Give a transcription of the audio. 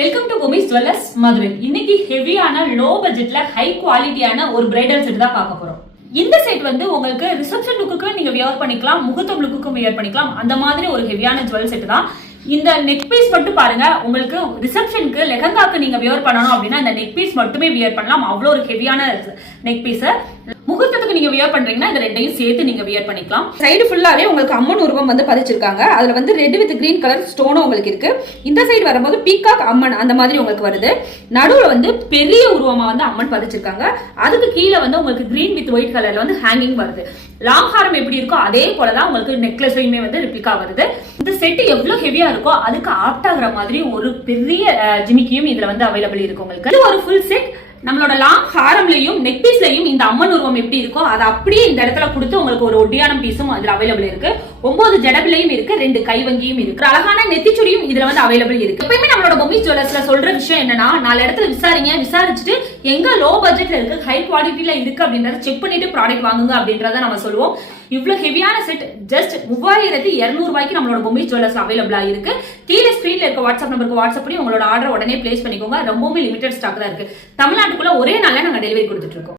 Welcome to Bommi's jewellers Madurai. இன்னைக்கு ஹெவியான low பட்ஜெட்ல ஹை குவாலிட்டியான ஒரு பிரைடல் செட் தான் பார்க்க போறோம். இந்த செட் வந்து உங்களுக்கு ரிசப்ஷன் லுக்குக்கு நீங்க வியர் பண்ணிக்கலாம், முகூர்த்தம் லுக்குக்கும் வியர் பண்ணிக்கலாம். அந்த மாதிரி ஒரு ஹெவியான ஜுவல் செட் தான். இந்த நெக் பீஸ் மட்டும் பாருங்க, உங்களுக்கு ரிசப்ஷனுக்கு லெஹங்காக்கு நீங்க வியர் பண்ணணும் அப்படின்னா இந்த நெக் பீஸ் மட்டுமே வியர் பண்ணலாம். அவ்வளோ ஒரு ஹெவியான நெக் பீஸ். முகூர்த்தத்துக்கு நீங்க வியர் பண்றீங்கன்னா இந்த ரெண்டையும் சேர்த்து நீங்க வியர் பண்ணிக்கலாம். சைடு ஃபுல்லாவே உங்களுக்கு அம்மன் உருவம் வந்து பதிச்சிருக்காங்க. அதுல வந்து ரெட் வித் கிரீன் கலர் ஸ்டோனும் உங்களுக்கு இருக்கு. இந்த சைடு வரும்போது பீகாக் அம்மன் அந்த மாதிரி உங்களுக்கு வருது. நடுவுல வந்து பெரிய உருவமா வந்து அம்மன் பதிச்சிருக்காங்க. அதுக்கு கீழே வந்து உங்களுக்கு கிரீன் வித் ஒயிட் கலர்ல வந்து ஹேங்கிங் வருது. லாங் ஹாரம் எப்படி இருக்கோ அதே போலதான் உங்களுக்கு நெக்லஸையுமே வந்து ரிப்ளிகா வருது. இந்த செட் எவ்வளவு ஹெவியா இருக்கோ அதுக்கு ஆப்ட் ஆகிற மாதிரி ஒரு பெரிய ஜிமிக்கியும் இதுல வந்து அவைலபிள் இருக்கு உங்களுக்கு. இது ஒரு ஃபுல் செட். நம்மளோட லாங் ஹாரம்லயும் நெக் பீஸ்லயும் இந்த அம்மன் உருவம் எப்படி இருக்கோ அதை அப்படியே இந்த இடத்துல கொடுத்து உங்களுக்கு ஒரு ஒட்டியானம் பீஸும் அதுல அவைலபிள் இருக்கு. 9 ஜடபிலையும் இருக்கு, 2 கைவங்கியும் இருக்கு. அழகான நெத்திச்சுடியும் இதுல வந்து அவைலபிள் இருக்கு. எப்பயுமே நம்மளோட பொம்மிஸ் ஜுவல்லர்ஸ்ல சொல்ற விஷயம் என்னன்னா, 4 இடத்துல விசாரிச்சுட்டு எங்க லோ பட்ஜெட்ல இருக்கு, ஹை குவாலிட்டில இருக்கு அப்படின்றத செக் பண்ணிட்டு ப்ராடக்ட் வாங்குங்க அப்படின்றத நம்ம சொல்லுவோம். இவ்வளவு ஹெவியான செட் ஜஸ்ட் 3200 ரூபாய்க்கு நம்மளோட பொம்மிஸ் ஜுவல்லர்ஸ்ல அவைலபிளா இருக்கு. கீழே ஸ்கிரீன்ல இருக்க வாட்ஸ்அப் நம்பருக்கு வாட்ஸ்அப் பண்ணி உங்களோட ஆர்டர் உடனே பிளேஸ் பண்ணிக்கோங்க. ரொம்பவே லிமிடெட் ஸ்டாக் தான் இருக்கு. தமிழ்நாட்டுக்குள்ள ஒரே நாள்ல நாங்க டெலிவரி கொடுத்துட்டு இருக்கோம்.